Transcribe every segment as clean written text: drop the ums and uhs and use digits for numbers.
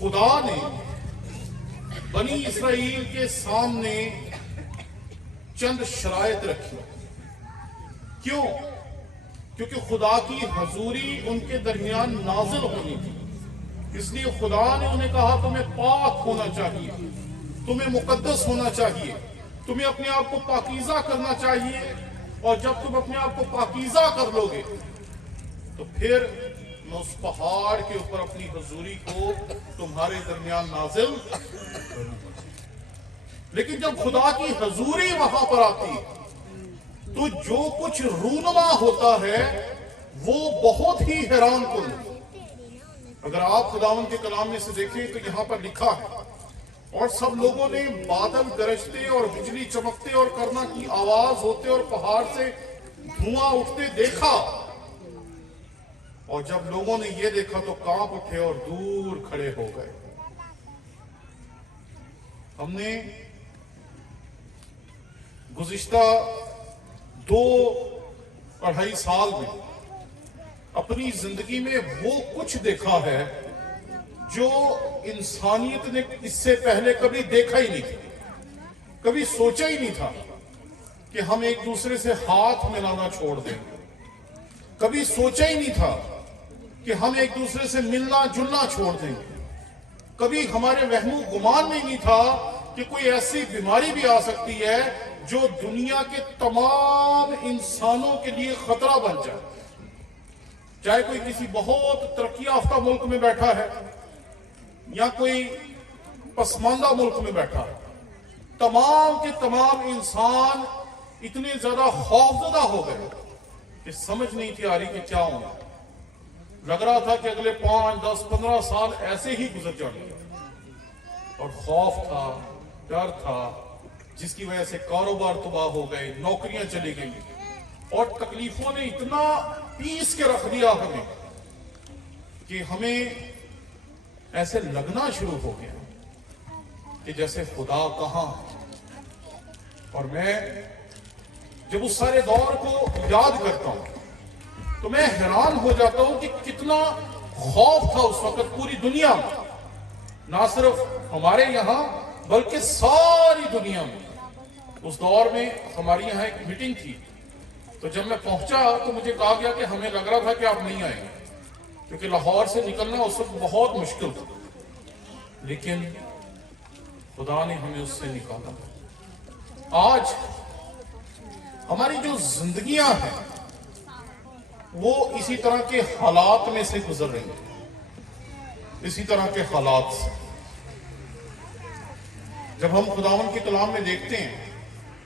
خدا نے بنی اسرائیل کے سامنے چند شرائط رکھی. کیوں؟ کیونکہ خدا کی حضوری ان کے درمیان نازل ہونی تھی. اس لیے خدا نے انہیں کہا تمہیں پاک ہونا چاہیے، تمہیں مقدس ہونا چاہیے، تمہیں اپنے آپ کو پاکیزہ کرنا چاہیے، اور جب تم اپنے آپ کو پاکیزہ کر لو گے تو پھر میں اس پہاڑ کے اوپر اپنی حضوری کو تمہارے درمیان نازل کروں گا. لیکن جب خدا کی حضوری وہاں پر آتی تو جو کچھ رونما ہوتا ہے وہ بہت ہی حیران کن. اگر آپ خداوند کے کلام میں سے دیکھیں تو یہاں پر لکھا ہے، اور سب لوگوں نے بادل گرجتے اور بجلی چمکتے اور کرنا کی آواز ہوتے اور پہاڑ سے دھواں اٹھتے دیکھا. اور جب لوگوں نے یہ دیکھا تو کانپ اٹھے اور دور کھڑے ہو گئے. ہم نے گزشتہ 2-2.5 سال میں اپنی زندگی میں وہ کچھ دیکھا ہے جو انسانیت نے اس سے پہلے کبھی دیکھا ہی نہیں تھا، کبھی سوچا ہی نہیں تھا کہ ہم ایک دوسرے سے ہاتھ ملانا چھوڑ دیں. کبھی سوچا ہی نہیں تھا کہ ہم ایک دوسرے سے ملنا جلنا چھوڑ دیں. کبھی ہمارے وہم و گمان میں نہیں تھا کہ کوئی ایسی بیماری بھی آ سکتی ہے جو دنیا کے تمام انسانوں کے لیے خطرہ بن جائے. چاہے کوئی کسی بہت ترقی یافتہ ملک میں بیٹھا ہے یا کوئی پسماندہ ملک میں بیٹھا ہے، تمام کے تمام انسان اتنے زیادہ خوفزدہ ہو گئے کہ سمجھ نہیں تھی آ رہی کہ کیا ہونا. لگ رہا تھا کہ اگلے 5, 10, 15 سال ایسے ہی گزر جائیں گے. اور خوف تھا، ڈر تھا، جس کی وجہ سے کاروبار تباہ ہو گئے، نوکریاں چلی گئیں، اور تکلیفوں نے اتنا پیس کے رکھ دیا ہمیں کہ ہمیں ایسے لگنا شروع ہو گیا کہ جیسے خدا کہاں ہے. اور میں جب اس سارے دور کو یاد کرتا ہوں تو میں حیران ہو جاتا ہوں کہ کتنا خوف تھا اس وقت پوری دنیا میں، نہ صرف ہمارے یہاں بلکہ ساری دنیا میں. اس دور میں ہماری یہاں ایک میٹنگ تھی، تو جب میں پہنچا تو مجھے کہا گیا کہ ہمیں لگ رہا تھا کہ آپ نہیں آئیں گے کیونکہ لاہور سے نکلنا اس وقت بہت مشکل تھا. لیکن خدا نے ہمیں اس سے نکالا. آج ہماری جو زندگیاں ہیں وہ اسی طرح کے حالات میں سے گزر رہی ہیں، اسی طرح کے حالات سے. جب ہم خداوند کے کلام میں دیکھتے ہیں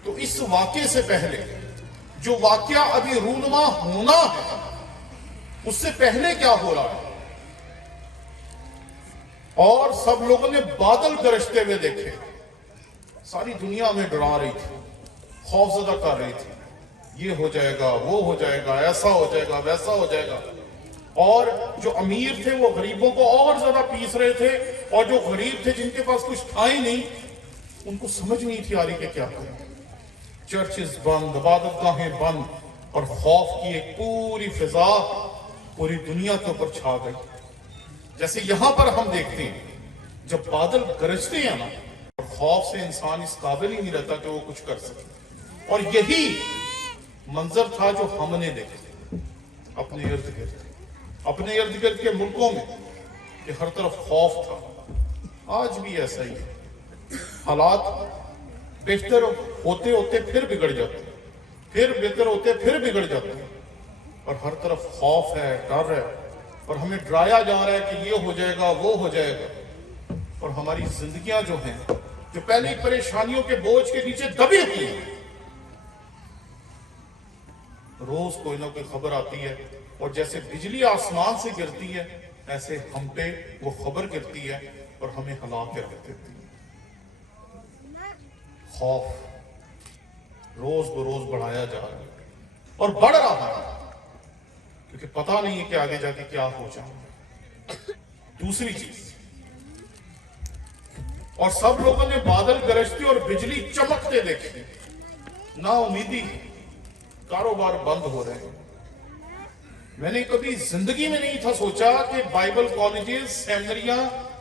تو اس واقعے سے پہلے جو واقعہ ابھی رونما ہونا ہے اس سے پہلے کیا ہو رہا ہے. اور سب لوگوں نے بادل گرجتے ہوئے دیکھے. ساری دنیا میں ڈرا رہی تھی، خوفزدہ کر رہی تھی، یہ ہو جائے گا، وہ ہو جائے گا، ایسا ہو جائے گا، ویسا ہو جائے گا. اور جو امیر تھے وہ غریبوں کو اور زیادہ پیس رہے تھے، اور جو غریب تھے جن کے پاس کچھ تھا ہی نہیں ان کو سمجھ نہیں تھی آ رہی کہ کیا کریں. چرچز بند، عبادت گاہیں بند، اور خوف کی ایک پوری فضا پوری دنیا کے اوپر چھا گئی. جیسے یہاں پر ہم دیکھتے ہیں جب بادل گرجتے ہیں نا، اور خوف سے انسان اس قابل ہی نہیں رہتا کہ وہ کچھ کر سکے. اور یہی منظر تھا جو ہم نے دیکھا اپنے ارد گرد کے ملکوں میں کہ ہر طرف خوف تھا. آج بھی ایسا ہی ہے. حالات بہتر ہوتے ہوتے پھر بگڑ جاتے ہیں، پھر بہتر ہوتے پھر بگڑ جاتے ہیں، اور ہر طرف خوف ہے، ڈر ہے، اور ہمیں ڈرایا جا رہا ہے کہ یہ ہو جائے گا، وہ ہو جائے گا. اور ہماری زندگیاں جو ہیں جو پہلی پریشانیوں کے بوجھ کے نیچے دبی ہوئی ہیں، روز کوئی نہ کوئی خبر آتی ہے، اور جیسے بجلی آسمان سے گرتی ہے ایسے ہم پہ وہ خبر گرتی ہے اور ہمیں ہلا کے رکھ دیتی ہے. خوف روز بروز بڑھایا جا رہا ہے اور بڑھ رہا ہے کیونکہ پتہ نہیں ہے کہ آگے جا کے کیا ہو جائے. دوسری چیز، اور سب لوگوں نے بادل گرجتے اور بجلی چمکتے دیکھے. نا امیدی، کاروبار بند ہو رہے ہیں. میں نے کبھی زندگی میں نہیں تھا سوچا کہ بائبل کالجز، سیمنریاں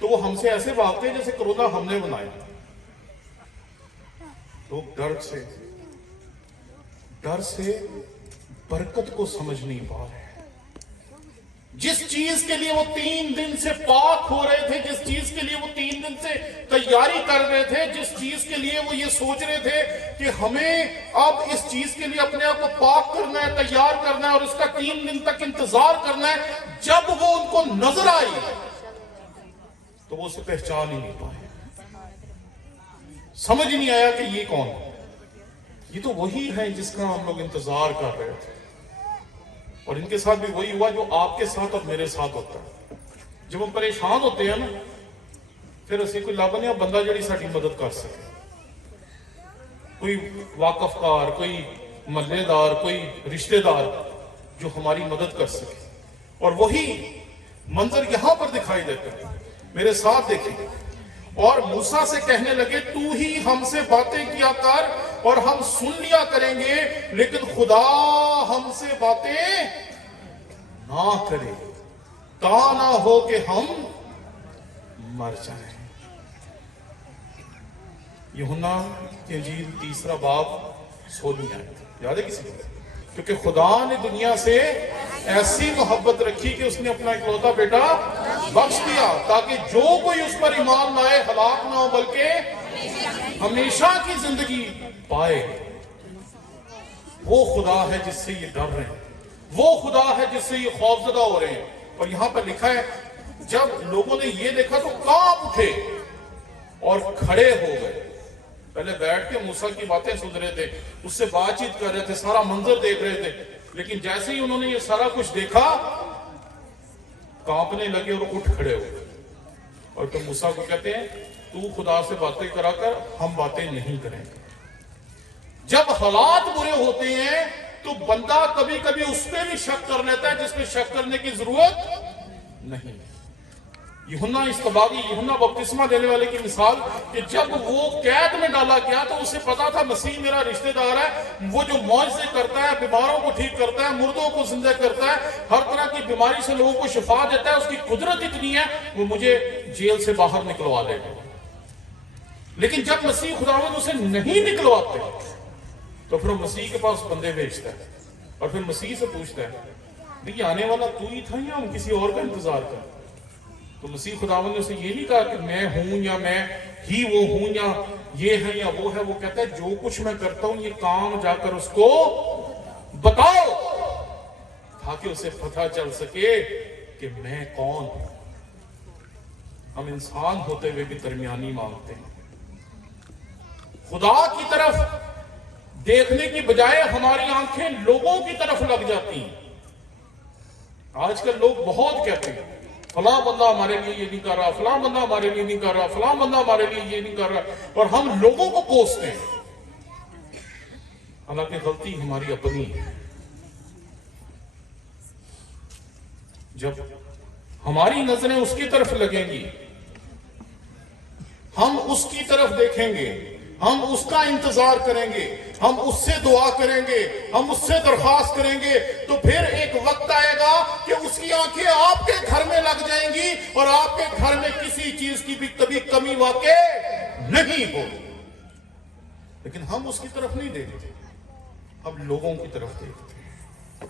تو وہ ہم سے ایسے بھاگتے ہیں جیسے کرونا ہم نے بنایا. لوگ ڈر سے برکت کو سمجھ نہیں پا رہے. جس چیز کے لیے وہ 3 دن سے پاک ہو رہے تھے، جس چیز کے لیے وہ 3 دن سے تیاری کر رہے تھے، جس چیز کے لیے وہ یہ سوچ رہے تھے کہ ہمیں اب اس چیز کے لیے اپنے آپ کو پاک کرنا ہے، تیار کرنا ہے اور اس کا 3 دن تک انتظار کرنا ہے، جب وہ ان کو نظر آئی تو وہ اسے پہچان ہی نہیں پائے. سمجھ نہیں آیا کہ یہ کون ہے. یہ تو وہی ہے جس کا ہم لوگ انتظار کر رہے تھے. اور ان کے ساتھ بھی وہی ہوا جو آپ کے ساتھ اور میرے ساتھ ہوتا ہے. جب ہم پریشان ہوتے ہیں نا، پھر اسی کوئی لابا نہیں بندہ جڑی ساری مدد کر سکے، کوئی واقف کار، کوئی محلے دار، کوئی رشتہ دار جو ہماری مدد کر سکے. اور وہی منظر یہاں پر دکھائی دیتا ہے. میرے ساتھ دیکھیں. اور موسیٰ سے کہنے لگے تو ہی ہم سے باتیں کیا کر اور ہم سن لیا کریں گے، لیکن خدا ہم سے باتیں نہ کرے، تا نہ ہو کہ ہم مر جائیں. یوحنا کی انجیل 3 باب 16 آیت یاد ہے کسی کو؟ کیونکہ خدا نے دنیا سے ایسی محبت رکھی کہ اس نے اپنا اکلوتا بیٹا بخش دیا تاکہ جو کوئی اس پر ایمان لائے ہلاک نہ ہو بلکہ ہمیشہ کی زندگی پائے. وہ خدا ہے جس سے یہ ڈر رہے ہیں، وہ خدا ہے جس سے یہ خوفزدہ ہو رہے ہیں. اور یہاں پر لکھا ہے جب لوگوں نے یہ دیکھا تو کانپ اٹھے اور کھڑے ہو گئے. پہلے بیٹھ کے موسیٰ کی باتیں سن رہے تھے، اس سے بات چیت کر رہے تھے، سارا منظر دیکھ رہے تھے، لیکن جیسے ہی انہوں نے یہ سارا کچھ دیکھا کانپنے لگے اور اٹھ کھڑے ہوئے. اور پھر موسیٰ کو کہتے ہیں تو خدا سے باتیں کرا کر، ہم باتیں نہیں کریں گے. جب حالات برے ہوتے ہیں تو بندہ کبھی کبھی اس پہ بھی شک کر لیتا ہے جس پہ شک کرنے کی ضرورت نہیں. یوحنا استباغی، یوحنا بپتسمہ دینے والے کی مثال کہ جب وہ قید میں ڈالا گیا تو اسے پتا تھا مسیح میرا رشتہ دار ہے، وہ جو معجزے کرتا ہے، بیماروں کو ٹھیک کرتا ہے، مردوں کو زندہ کرتا ہے، ہر طرح کی بیماری سے لوگوں کو شفا دیتا ہے، اس کی قدرت اتنی ہے وہ مجھے جیل سے باہر نکلوا لے گا. لیکن جب مسیح خداوند اسے نہیں نکلواتے تو پھر وہ مسیح کے پاس بندے بھیجتا ہے اور پھر مسیح سے پوچھتا ہے یہ آنے والا تو ہی تھا یا ہم کسی اور کا انتظار کریں؟ تو مسیح خداوند نے اسے یہ نہیں کہا کہ میں ہوں یا میں ہی وہ ہوں یا یہ ہے یا وہ ہے. وہ کہتا ہے جو کچھ میں کرتا ہوں یہ کام جا کر اس کو بتاؤ تاکہ اسے پتہ چل سکے کہ میں کون ہوں. ہم انسان ہوتے ہوئے بھی درمیانی مانگتے ہیں. خدا کی طرف دیکھنے کی بجائے ہماری آنکھیں لوگوں کی طرف لگ جاتی ہیں. آج کل لوگ بہت کہتے ہیں فلاں بندہ ہمارے لیے یہ نہیں کر رہا، فلاں بندہ ہمارے لیے نہیں کر رہا، فلاں بندہ ہمارے لیے یہ نہیں کر رہا، اور ہم لوگوں کو کوستے ہیں. حالانکہ غلطی ہماری اپنی ہے. جب ہماری نظریں اس کی طرف لگیں گی، ہم اس کی طرف دیکھیں گے، ہم اس کا انتظار کریں گے، ہم اس سے دعا کریں گے، ہم اس سے درخواست کریں گے، تو پھر ایک وقت آئے گا کہ اس کی آنکھیں آپ کے گھر میں لگ جائیں گی اور آپ کے گھر میں کسی چیز کی بھی کبھی کمی واقع نہیں ہوگی. لیکن ہم اس کی طرف نہیں دیکھتے، ہم لوگوں کی طرف دیکھتے ہیں،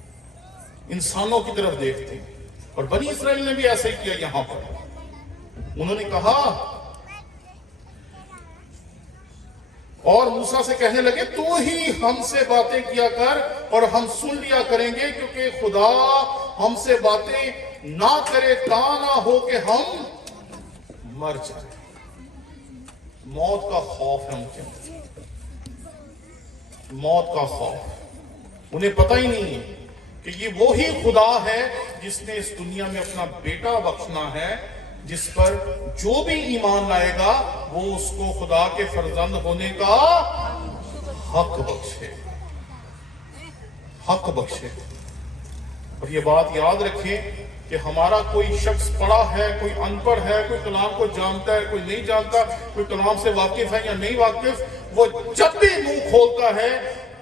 انسانوں کی طرف دیکھتے ہیں. اور بنی اسرائیل نے بھی ایسا ہی کیا. یہاں پر انہوں نے کہا اور موسیٰ سے کہنے لگے تو ہی ہم سے باتیں کیا کر اور ہم سن لیا کریں گے، کیونکہ خدا ہم سے باتیں نہ کرے تا نہ ہو کہ ہم مر جائیں. موت کا خوف ہے ان کے اندر، موت کا خوف. انہیں پتہ ہی نہیں ہے کہ یہ وہی خدا ہے جس نے اس دنیا میں اپنا بیٹا بخشنا ہے، جس پر جو بھی ایمان لائے گا وہ اس کو خدا کے فرزند ہونے کا حق بخشے، حق بخشے. اور یہ بات یاد رکھیں کہ ہمارا کوئی شخص پڑھا ہے، کوئی ان پڑھ ہے، کوئی کلام کو جانتا ہے، کوئی نہیں جانتا، کوئی کلام سے واقف ہے یا نہیں واقف، وہ جب بھی منہ کھولتا ہے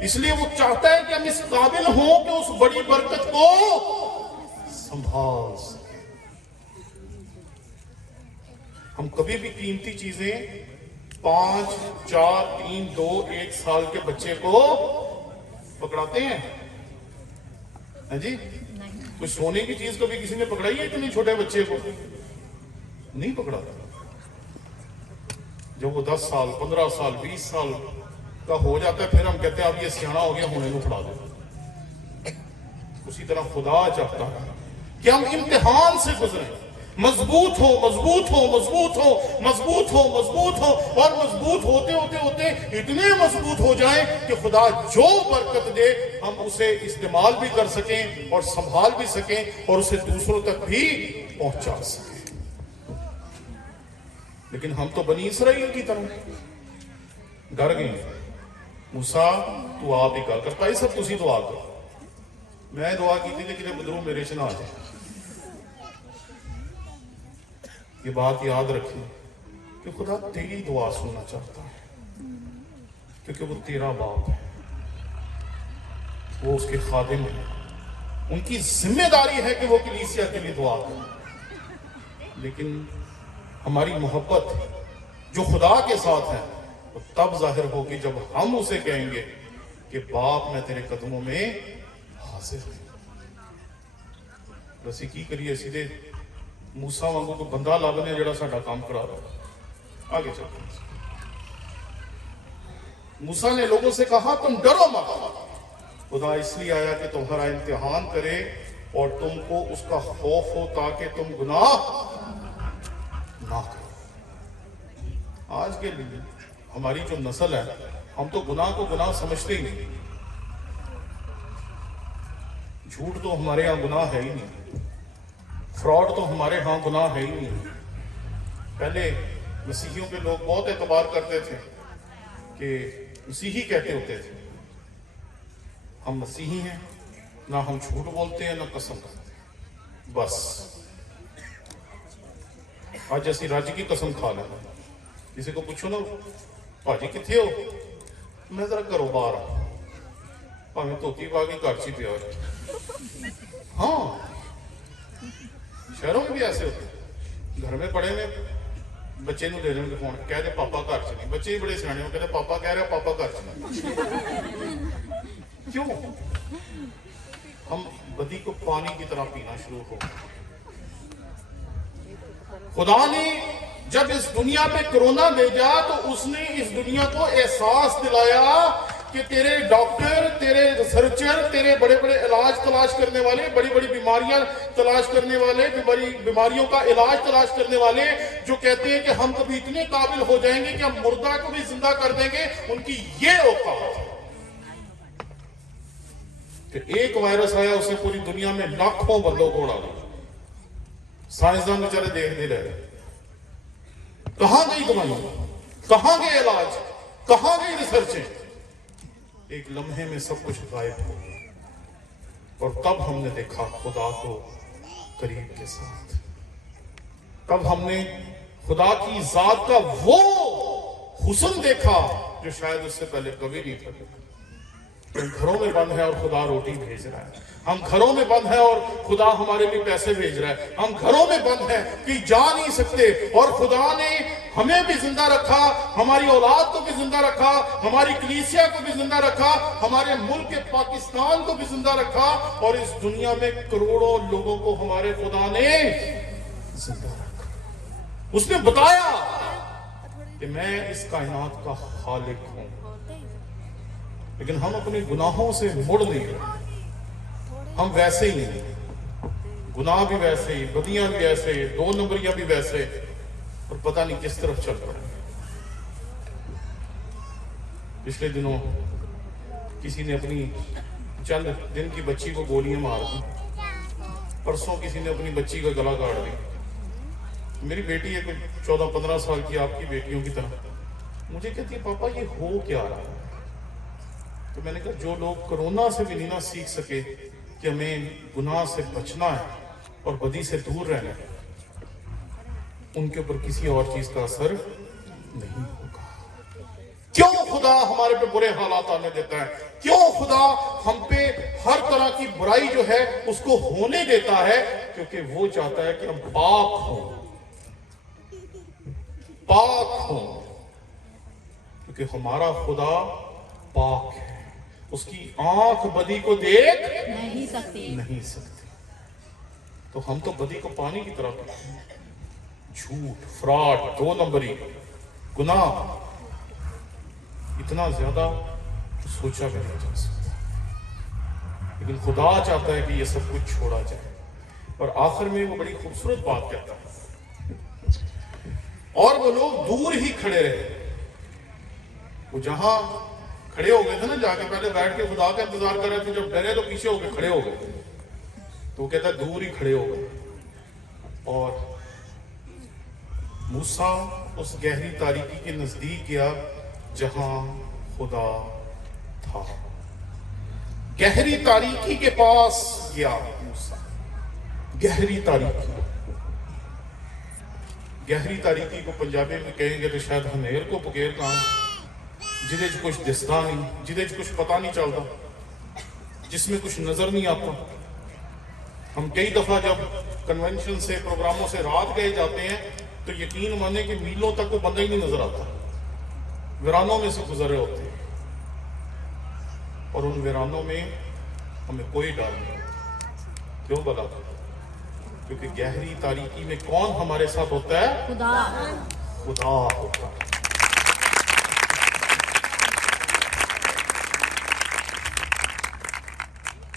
اس لیے وہ چاہتا ہے کہ ہم اس قابل ہوں کہ اس بڑی برکت کو سنبھال سکیں۔ ہم کبھی بھی قیمتی چیزیں 5 4 3 2 1 سال کے بچے کو پکڑاتے ہیں؟ ہاں جی، کوئی سونے کی چیز کبھی کسی نے پکڑائی ہے اتنے چھوٹے بچے کو؟ نہیں پکڑاتا۔ جب وہ 10 سال 15 سال 20 سال کا ہو جاتا ہے پھر ہم کہتے ہیں اب یہ سیانا ہو گیا، ہونے کو پڑھا دو۔ اسی طرح خدا چاہتا ہے کہ ہم امتحان سے گزریں، مضبوط ہو مضبوط ہو مضبوط ہو مضبوط ہو مضبوط ہو، اور مضبوط ہوتے ہوتے ہوتے اتنے مضبوط ہو جائیں کہ خدا جو برکت دے ہم اسے استعمال بھی کر سکیں اور سنبھال بھی سکیں اور اسے دوسروں تک بھی پہنچا سکیں۔ لیکن ہم تو بنی اسرائیل کی طرح ڈر گئے۔ موسیٰ تو آپ ہی کر کرتا ہے سب تسی دعا کرو۔ میں دعا کی تھی لیکن بدروں میرے سے نہ آ جائے۔ یہ بات یاد رکھیں کہ خدا تیری دعا سننا چاہتا ہے، کیونکہ وہ تیرا باپ ہے، وہ اس کے خادم ہیں، ان کی ذمہ داری ہے کہ وہ کلیسیا کے لیے دعا کریں۔ لیکن ہماری محبت جو خدا کے ساتھ ہے وہ تب ظاہر ہوگی جب ہم اسے کہیں گے کہ باپ میں تیرے قدموں میں حاضر ہوں۔ بس کی کریے سیدھے موسیٰ وانگو کو بندہ لابنے جڑا ساڈا کام کرا رہا۔ آگے چلتے ہیں۔ موسیٰ نے لوگوں سے کہا تم ڈرو مت، خدا اس لیے آیا کہ تمہارا امتحان کرے اور تم کو اس کا خوف ہو تاکہ تم گناہ نہ کرو۔ آج کے لیے ہماری جو نسل ہے ہم تو گناہ کو گناہ سمجھتے ہی نہیں۔ جھوٹ تو ہمارے ہاں گناہ ہے ہی نہیں، فراڈ تو ہمارے ہاں گناہ ہے ہی نہیں۔ پہلے مسیحیوں کے لوگ بہت اعتبار کرتے تھے کہ مسیحی کہتے ہوتے تھے ہم مسیحی ہیں، نہ ہم جھوٹ بولتے ہیں نہ قسم کرتے ہیں، بس آج جیسی راجی کی قسم کھا لیں۔ کسی کو پوچھو نا بھاجی کتنے ہو، میں ذرا گھروں باہر پاویں دھوتی پا کے گھر چی پیا ہوئے۔ ہاں شہروں میں بھی ایسے ہوتے ہیں، گھر میں پڑے میں بچے نو دے دیں گے فون، کہہ دے پاپا گھر چ نہیں۔ بچے ہی بڑے سیانے ہو، کہتے پاپا کہہ رہے پاپا گھر چ نہیں۔ کیوں؟ ہم بدی کو پانی کی طرح پینا شروع ہو گئے۔ خدا نے جب اس دنیا پہ کرونا بھیجا تو اس نے اس دنیا کو احساس دلایا کہ تیرے ڈاکٹر، تیرے ریسرچر، تیرے بڑے بڑے علاج تلاش کرنے والے، بڑی بڑی بیماریاں تلاش کرنے والے، بڑی بیماریوں کا علاج تلاش کرنے والے جو کہتے ہیں کہ ہم کبھی اتنے قابل ہو جائیں گے کہ ہم مردہ کو بھی زندہ کر دیں گے، ان کی یہ اوقات ہے کہ ایک وائرس آیا اس نے پوری دنیا میں لاکھوں بندوں کو اڑا دیا۔ سائنسدان بیچارے دیکھتے رہے کہاں گئی دوائیں، کہاں گئے علاج، کہاں گئی ریسرچیں۔ ایک لمحے میں سب کچھ غائب ہو گیا، اور تب ہم نے دیکھا خدا کو قریب کے ساتھ۔ تب ہم نے خدا کی ذات کا وہ حسن دیکھا جو شاید اس سے پہلے کبھی نہیں تھا۔ ہم گھروں میں بند ہے اور خدا روٹی بھیج رہا ہے، ہم گھروں میں بند ہیں اور خدا ہمارے لیے پیسے بھیج رہا ہے، ہم گھروں میں بند ہیں کہ جا نہیں سکتے اور خدا نے ہمیں بھی زندہ رکھا، ہماری اولاد کو بھی زندہ رکھا، ہماری کلیسیا کو بھی زندہ رکھا، ہمارے ملک پاکستان کو بھی زندہ رکھا، اور اس دنیا میں کروڑوں لوگوں کو ہمارے خدا نے زندہ رکھا۔ اس نے بتایا کہ میں اس کائنات کا خالق ہوں، لیکن ہم اپنے گناہوں سے مڑ نہیں رہے، ہم ویسے ہی ہیں، گناہ بھی ویسے ہی، بدیاں بھی ویسے ہی، 2 نمبریاں بھی ویسے، اور پتہ نہیں کس طرف چل پڑے۔ پچھلے دنوں کسی نے اپنی چند دن کی بچی کو گولیاں مار دی، پرسوں کسی نے اپنی بچی کا گلا کاٹ دی۔ میری بیٹی ہے کوئی 14-15 سال کی، آپ کی بیٹیوں کی طرح، مجھے کہتی ہے پاپا یہ ہو کیا رہا ہے؟ تو میں نے کہا جو لوگ کرونا سے بھی نہیں نہ سیکھ سکے کہ ہمیں گناہ سے بچنا ہے اور بدی سے دور رہنا ہے، ان کے اوپر کسی اور چیز کا اثر نہیں ہوگا۔ کیوں خدا ہمارے پہ برے حالات آنے دیتا ہے؟ کیوں خدا ہم پہ ہر طرح کی برائی جو ہے اس کو ہونے دیتا ہے؟ کیونکہ وہ چاہتا ہے کہ ہم پاک ہوں، پاک ہوں، کیونکہ ہمارا خدا پاک ہے، اس کی آنکھ بدی کو دیکھ نہیں سکتی۔ تو ہم تو بدی کو پانی کی طرح پیتے ہیں، جھوٹ، فراڈ، 2 نمبری، گناہ، اتنا زیادہ سوچا بھی نہیں جا سکتا۔ لیکن خدا چاہتا ہے کہ یہ سب کچھ چھوڑا جائے، اور آخر میں وہ بڑی خوبصورت بات کہتا ہے، اور وہ لوگ دور ہی کھڑے رہے۔ وہ جہاں کھڑے ہو گئے تھے نا، جا کے پہلے بیٹھ کے خدا کا انتظار کر رہے تھے، جب ڈرے تو پیچھے ہو کے کھڑے ہو گئے، تو وہ کہتا ہے دور ہی کھڑے ہو گئے، اور موسیٰ اس گہری تاریکی کے نزدیک گیا جہاں خدا تھا۔ گہری تاریکی کے پاس گیا موسیٰ، گہری تاریکی۔ گہری تاریکی کو پنجابی میں کہیں گے تو شاید ہنیر کو پکیر کام، جدے کچھ دستا نہیں، جدے کچھ پتہ نہیں چلتا، جس میں کچھ نظر نہیں آتا۔ ہم کئی دفعہ جب کنونشن سے، پروگراموں سے رات گئے جاتے ہیں تو یقین مانے کہ میلوں تک وہ بندہ ہی نہیں نظر آتا، ویرانوں میں سے گزرے ہوتے ہیں، اور ان ویرانوں میں ہمیں کوئی ڈر نہیں ہوتا۔ کیوں بلا؟ کیونکہ گہری تاریکی میں کون ہمارے ساتھ ہوتا ہے؟ خدا ہوتا ہے۔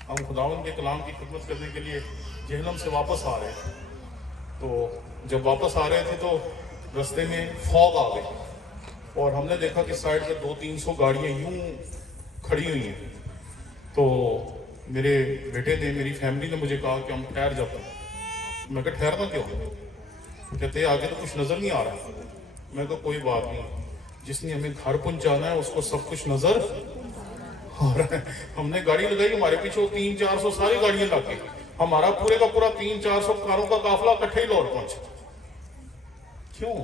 ہم خداوند کے کلام کی خدمت کرنے کے لیے جہنم سے واپس آ رہے تھے، تو جب واپس آ رہے تھے تو رستے میں فوگ آ گئی، اور ہم نے دیکھا کہ سائڈ پہ 200-300 گاڑیاں یوں کھڑی ہوئی ہیں۔ تو میرے بیٹے نے، میری فیملی نے مجھے کہا کہ ہم ٹھہر جاتے ہیں۔ میں کہا ٹھہرنا کیوں؟ کہتے ہیں آگے تو کچھ نظر نہیں آ رہا۔ میں کہا کوئی بات نہیں، جس نے ہمیں گھر پہنچانا ہے اس کو سب کچھ نظر آ رہا ہے۔ ہم نے گاڑی لگائی، ہمارے پیچھے 300-400 ساری گاڑیاں لگ گئی، ہمارا پورے کا پورا 300-400 کاروں کا قافلہ اکٹھے ہی لوٹ پہنچا۔ کیوں؟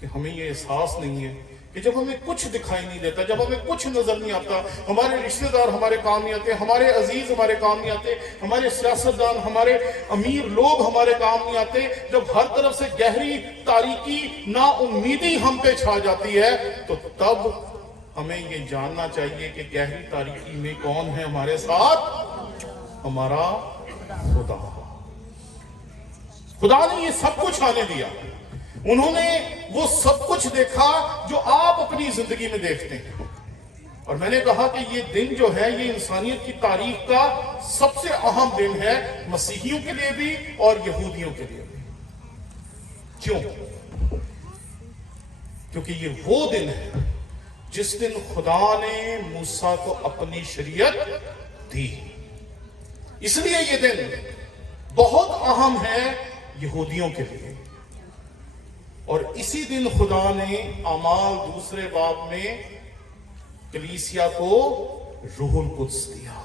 کہ ہمیں یہ احساس نہیں ہے کہ جب ہمیں کچھ دکھائی نہیں دیتا، جب ہمیں کچھ نظر نہیں آتا، ہمارے رشتہ دار ہمارے کام نہیں آتے، ہمارے عزیز ہمارے کام نہیں آتے، ہمارے سیاستدان، ہمارے امیر لوگ ہمارے کام نہیں آتے، جب ہر طرف سے گہری تاریکی، نا امیدی ہم پہ چھا جاتی ہے، تو تب ہمیں یہ جاننا چاہیے کہ گہری تاریکی میں کون ہے ہمارے ساتھ؟ ہمارا خدا۔ خدا نے یہ سب کچھ آنے دیا، انہوں نے وہ سب کچھ دیکھا جو آپ اپنی زندگی میں دیکھتے ہیں، اور میں نے کہا کہ یہ دن جو ہے یہ انسانیت کی تاریخ کا سب سے اہم دن ہے، مسیحیوں کے لیے بھی اور یہودیوں کے لیے بھی۔ کیوں؟ کیونکہ یہ وہ دن ہے جس دن خدا نے موسیٰ کو اپنی شریعت دی، اس لیے یہ دن بہت اہم ہے یہودیوں کے لیے۔ اور اسی دن خدا نے اعمال 2 باب میں کلیسیا کو روح القدس دیا۔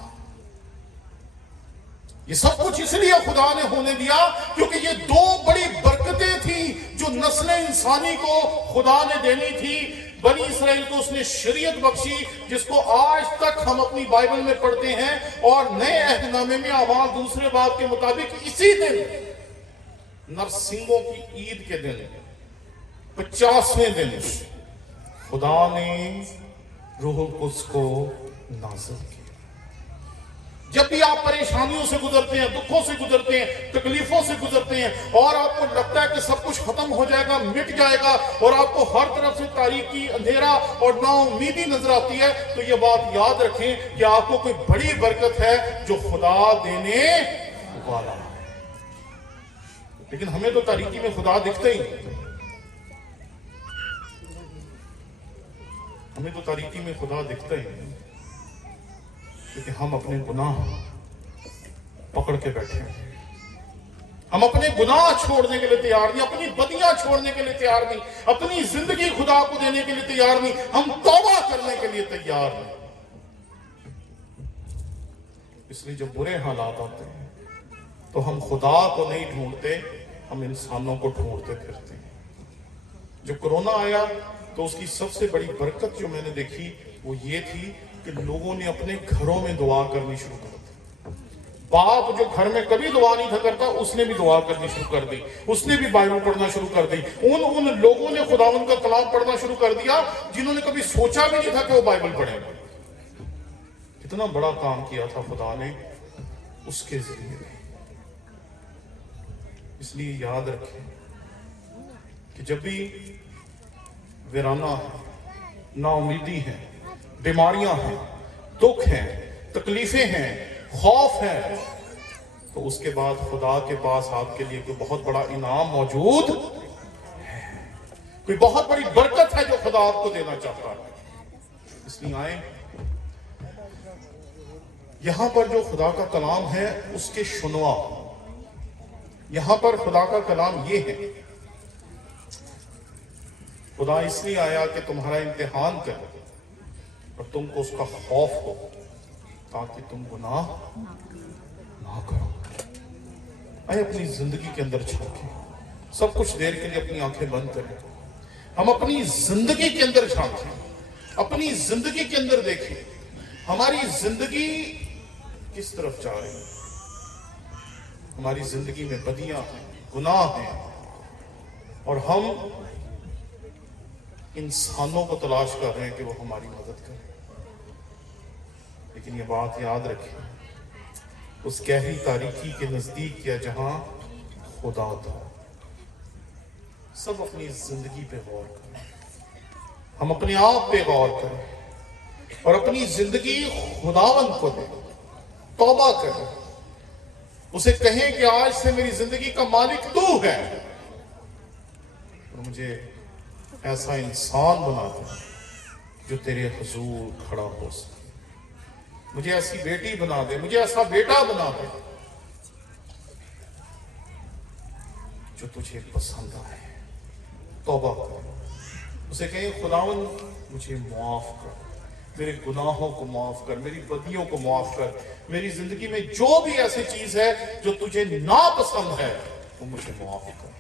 یہ سب کچھ اس لیے خدا نے ہونے دیا کیونکہ یہ 2 بڑی برکتیں تھیں جو نسل انسانی کو خدا نے دینی تھی۔ بنی اسرائیل کو اس نے شریعت بخشی جس کو آج تک ہم اپنی بائبل میں پڑھتے ہیں، اور نئے عہد نامے میں اعمال 2 باب کے مطابق اسی دن، نرسنگوں کی عید کے دن، 50ویں دن، خدا نے روح القدس کو نازل کیا۔ جب بھی آپ پریشانیوں سے گزرتے ہیں، دکھوں سے گزرتے ہیں، تکلیفوں سے گزرتے ہیں، اور آپ کو لگتا ہے کہ سب کچھ ختم ہو جائے گا، مٹ جائے گا، اور آپ کو ہر طرف سے تاریکی، اندھیرا اور نا امیدی نظر آتی ہے، تو یہ بات یاد رکھیں کہ آپ کو کوئی بڑی برکت ہے جو خدا دینے والا ہے۔ لیکن ہمیں تو تاریکی میں خدا دکھتا ہی نہیں، ہمیں تو تاریکی میں خدا دکھتا ہی نہیں، کیونکہ ہم اپنے گناہ پکڑ کے بیٹھے ہیں۔ ہم اپنے گناہ چھوڑنے کے لیے تیار نہیں، اپنی بدیاں چھوڑنے کے لیے تیار نہیں، اپنی زندگی خدا کو دینے کے لیے تیار نہیں، ہم توبہ کرنے کے لیے تیار نہیں۔ اس لیے جب برے حالات آتے ہیں تو ہم خدا کو نہیں ڈھونڈتے، ہم انسانوں کو ڈھونڈتے پھرتے ہیں۔ جب کرونا آیا تو اس کی سب سے بڑی برکت جو میں نے دیکھی وہ یہ تھی کہ لوگوں نے اپنے گھروں میں دعا کرنی شروع کر دی. باپ جو گھر میں کبھی دعا نہیں تھا کرتا اس نے بھی دعا کرنی شروع کر دی, اس نے بھی بائبل پڑھنا شروع کر دی. ان لوگوں نے خداوند کا کلام پڑھنا شروع کر دیا جنہوں نے کبھی سوچا بھی نہیں تھا کہ وہ بائبل پڑھیں. کتنا بڑا کام کیا تھا خدا نے اس کے ذریعے. اس لیے یاد رکھیں کہ جب بھی ویرانہ ہے, نا امیدی ہے, بیماریاں ہیں, دکھ ہیں, تکلیفیں ہیں, خوف ہے, تو اس کے بعد خدا کے پاس آپ کے لیے کوئی بہت بڑا انعام موجود ہے, کوئی بہت بڑی برکت ہے جو خدا آپ کو دینا چاہتا ہے. اس لیے آئیں, یہاں پر جو خدا کا کلام ہے اس کے شنوا, یہاں پر خدا کا کلام یہ ہے, خدا اس لیے آیا کہ تمہارا امتحان کرے اور تم کو اس کا خوف ہو تاکہ تم گناہ نہ کرو. آئے اپنی زندگی کے اندر جھانکیں, سب کچھ دیر کے لیے اپنی آنکھیں بند کریں, ہم اپنی زندگی کے اندر جھانکیں, اپنی زندگی کے اندر دیکھیں ہماری زندگی کس طرف جا رہی ہے. ہماری زندگی میں بدیاں ہیں, گناہ ہیں, اور ہم انسانوں کو تلاش کر رہے ہیں کہ وہ ہماری مدد کریں. لیکن یہ بات یاد رکھیں, اس گہری تاریکی کے نزدیک یا جہاں خدا تھا. سب اپنی زندگی پہ غور کریں, ہم اپنے آپ پہ غور کریں اور اپنی زندگی خداوند کو دیں, توبہ کریں, اسے کہیں کہ آج سے میری زندگی کا مالک تو ہے, اور مجھے ایسا انسان بنا دے جو تیرے حضور کھڑا ہو سکے. مجھے ایسی بیٹی بنا دے, مجھے ایسا بیٹا بنا دے جو تجھے پسند آئے. توبہ کر, اسے کہیں خداوند مجھے معاف کر, میرے گناہوں کو معاف کر, میری بدیوں کو معاف کر, میری زندگی میں جو بھی ایسی چیز ہے جو تجھے ناپسند ہے وہ مجھے معاف کر.